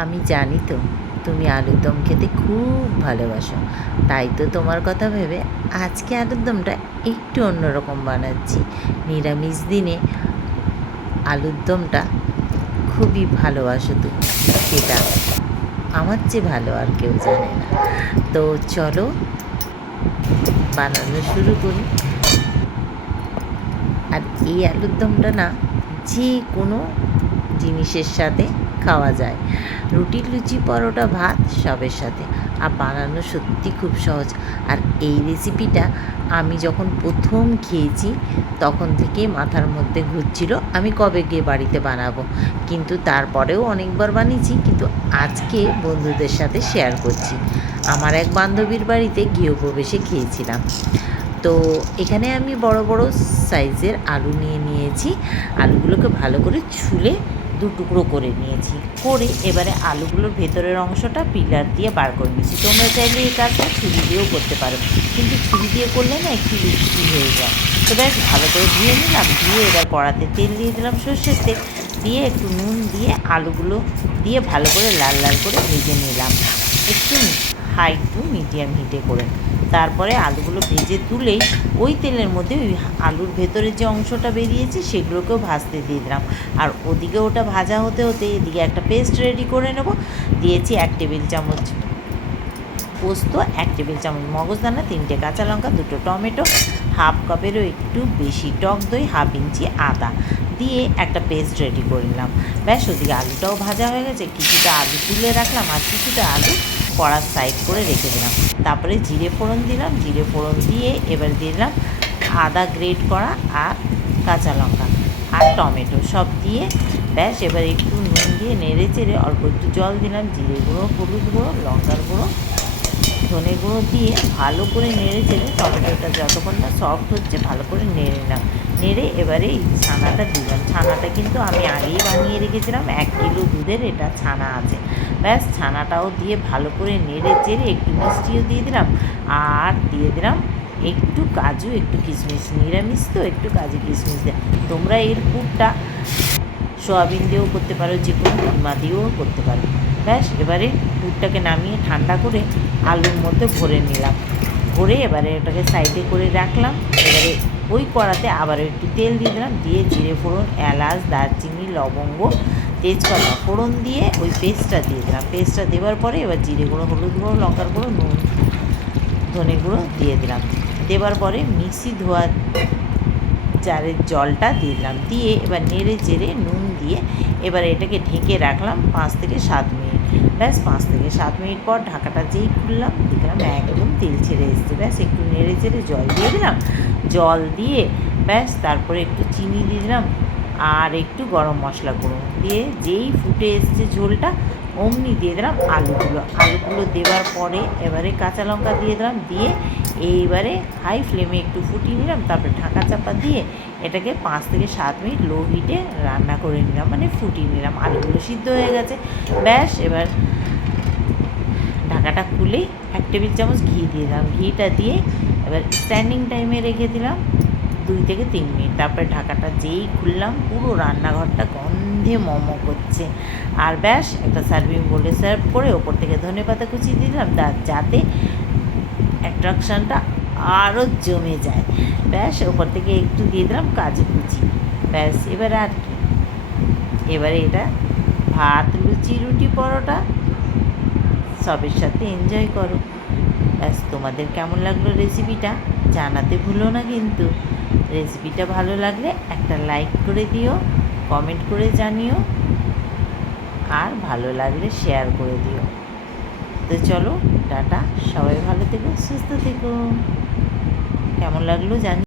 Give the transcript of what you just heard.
আমি জানি তো, তুমি আলুর দম খেতে খুব ভালোবাসো। তাই তো তোমার কথা ভেবে আজকে আলুর দমটা একটু অন্যরকম বানাচ্ছি। নিরামিষ দিনে আলুর দমটা খুবই ভালোবাসো তুমি, সেটা আমার চেয়ে ভালো আর কেউ জানে না। তো চলো বানানো শুরু করি। আর এই আলুর দমটা না যে কোনো জিনিসের সাথে খাওয়া যায়। রুটি লুচি, পরোটা, ভাত সবের সাথে। আর বানানো সত্যি খুব সহজ। আর এই রেসিপিটা আমি যখন প্রথম খেয়েছি, তখন থেকে মাথার মধ্যে ঘুরছিল, আমি কবে গিয়ে বাড়িতে বানাবো। কিন্তু তারপরেও অনেকবার বানিয়েছি, কিন্তু আজকে বন্ধুদের সাথে শেয়ার করছি। আমার এক বান্ধবীর বাড়িতে গৃহপ্রবেশে খেয়েছিলাম। তো এখানে আমি বড় বড় সাইজের আলু নিয়ে নিয়েছি। আলুগুলোকে ভালো করে ছুলে দু টুকরো করে নিয়েছি। করে এবারে আলুগুলোর ভেতরের অংশটা পিলার দিয়ে বার করে নিয়েছি। তোমরা চাইলে এই কাজটা ছুরি দিয়েও করতে পারো। কিন্তু ছুরি দিয়ে করলে না একটু রিস্কি হয়ে যায়। তো ব্যাস, ভালো করে ধুয়ে নিলাম। ধুয়ে এবার কড়াতে তেল দিয়ে দিলাম সর্ষের তেল। দিয়ে একটু নুন দিয়ে আলুগুলো দিয়ে ভালো করে লাল লাল করে ভেজে নিলাম। একটু হাই টু মিডিয়াম হিটে করে। তারপরে আলুগুলো ভেজে তুলেই ওই তেলের মধ্যে ওই আলুর ভেতরে যে অংশটা বেরিয়েছে সেগুলোকেও ভাজতে দিয়ে দিলাম। আর ওদিকে ওটা ভাজা হতে হতে এদিকে একটা পেস্ট রেডি করে নেব। দিয়েছি এক টেবিল চামচ পোস্ত, এক টেবিল চামচ মগজদানা, তিনটে কাঁচা লঙ্কা, দুটো টমেটো, হাফ কাপেরও একটু বেশি টক দই, হাফ ইঞ্চি আদা দিয়ে একটা পেস্ট রেডি করে নিলাম। ব্যাস, ওদিকে আলুটাও ভাজা হয়ে গেছে। কিছুটা আলু তুলে রাখলাম আর কিছুটা আলু কড়ার সাইড করে রেখে দিলাম। তারপরে জিরে ফোড়ন দিলাম, জিরে ফোড়ন দিয়ে এবার দিলাম আদা গ্রেট করা আর কাঁচা লঙ্কা আর টমেটো সব দিয়ে ব্যাস, এবার একটু নুন দিয়ে নেড়ে চেড়ে অল্প একটু জল দিলাম, জিরে গুঁড়ো, হলুদ গুঁড়ো, লঙ্কার গুঁড়ো ধনে গুঁড়ো দিয়ে ভালো করে নেড়ে চেড়ে টমেটোটা যতক্ষণ না সফট হচ্ছে ভালো করে নেড়ে নিলাম নেড়ে এবারে ছানাটা দিলাম ছানাটা কিন্তু আমি আগেই বানিয়ে রেখেছিলাম, এক কিলো দুধের এটা ছানা আছে। ব্যাস, ছানাটাও দিয়ে ভালো করে নেড়ে চেড়ে একটু মিষ্টিও দিয়ে দিলাম আর দিয়ে দিলাম একটু কাজু, একটু কিশমিশ, নিরামিষ তো, একটু কাজু কিশমিশ দেয়। তোমরা এর পুরটা সোয়াবিন দিয়েও করতে পারো যে কোনো কিমা দিয়েও করতে পারো। ব্যাস, এবারে পুরটাকে নামিয়ে ঠান্ডা করে আলুর মধ্যে ভরে নিলাম। ভরে এবারে ওটাকে সাইডে করে রাখলাম। এবারে ওই কড়াতে আবার একটু তেল দিয়ে দিলাম। দিয়ে জিরে ফোড়ন, এলাচ, দারচিনি, লবঙ্গ, তেজপাতা, ফোড়ন দিয়ে ওই পেস্টটা দিয়ে দিলাম। পেস্টটা দেওয়ার পরে এবার জিরে গুঁড়ো, হলুদ গুঁড়ো, লঙ্কার গুঁড়ো, নুন, ধনে গুঁড়ো দিয়ে দিলাম। দেওয়ার পরে মিক্সি ধোয়া চারের জলটা দিলাম। দিয়ে এবার নেড়ে চেড়ে নুন দিয়ে এবার এটাকে ঢেকে রাখলাম পাঁচ থেকে সাত মিনিট। ব্যাস পাঁচ থেকে সাত মিনিট পর ঢাকাটা যেই খুললাম, দেখলাম একদম তেল ছেড়ে এসছে। ব্যাস একটু নেড়ে চেড়ে জল দিয়ে দিলাম। জল দিয়ে ব্যাস তারপরে একটু চিনি দিয়ে দিলাম আর একটু গরম মশলা গুঁড়ো। দিয়ে যেই ফুটে এসছে ঝোলটা, অমনি দিয়ে দিলাম আলুগুলো। আলুগুলো দেওয়ার পরে এবারে কাঁচা লঙ্কা দিয়ে দিলাম। দিয়ে এইবারে হাই ফ্লেমে একটু ফুটিয়ে নিলাম, তারপরে ঢাকা চাপা দিয়ে এটাকে পাঁচ থেকে সাত মিনিট লো হিটে রান্না করে নিলাম মানে ফুটিয়ে নিলাম। আলুগুলো সিদ্ধ হয়ে গেছে। ব্যাস, এবার ঢাকাটা খুলেই এক টেবিল চামচ ঘি দিয়ে দিলাম। ঘিটা দিয়ে এবার স্ট্যান্ডিং টাইমে রেখে দিলাম দুই থেকে তিন মিনিট। তারপরে ঢাকাটা যেই খুললাম, পুরো রান্নাঘরটা গন্ধে মমো করছে। আর ব্যাস, একটা সার্ভিং বলে সার্ভ করে ওপর থেকে ধনে পাতা কুচি দিলাম। যাতে অ্যাট্রাকশানটা আরও জমে যায়। ব্যাস, ওপর থেকে একটু দিয়ে দিলাম কাজু কুচি। ব্যাস, এবার আর কি। এবারে এটা ভাত, লুচি, রুটি, পরোটা, সবের সাথে এনজয় করো। ব্যাস, তোমাদের কেমন লাগল রেসিপিটা জানাতে ভুলো না কিন্তু। রেসিপিটা ভালো লাগলে একটা লাইক করে দিও কমেন্ট করে জানিও, আর ভালো লাগলে শেয়ার করে দিও। তো চলো টাটা। সবাই ভালো থেকো সুস্থ থেকো। কেমন লাগল জানি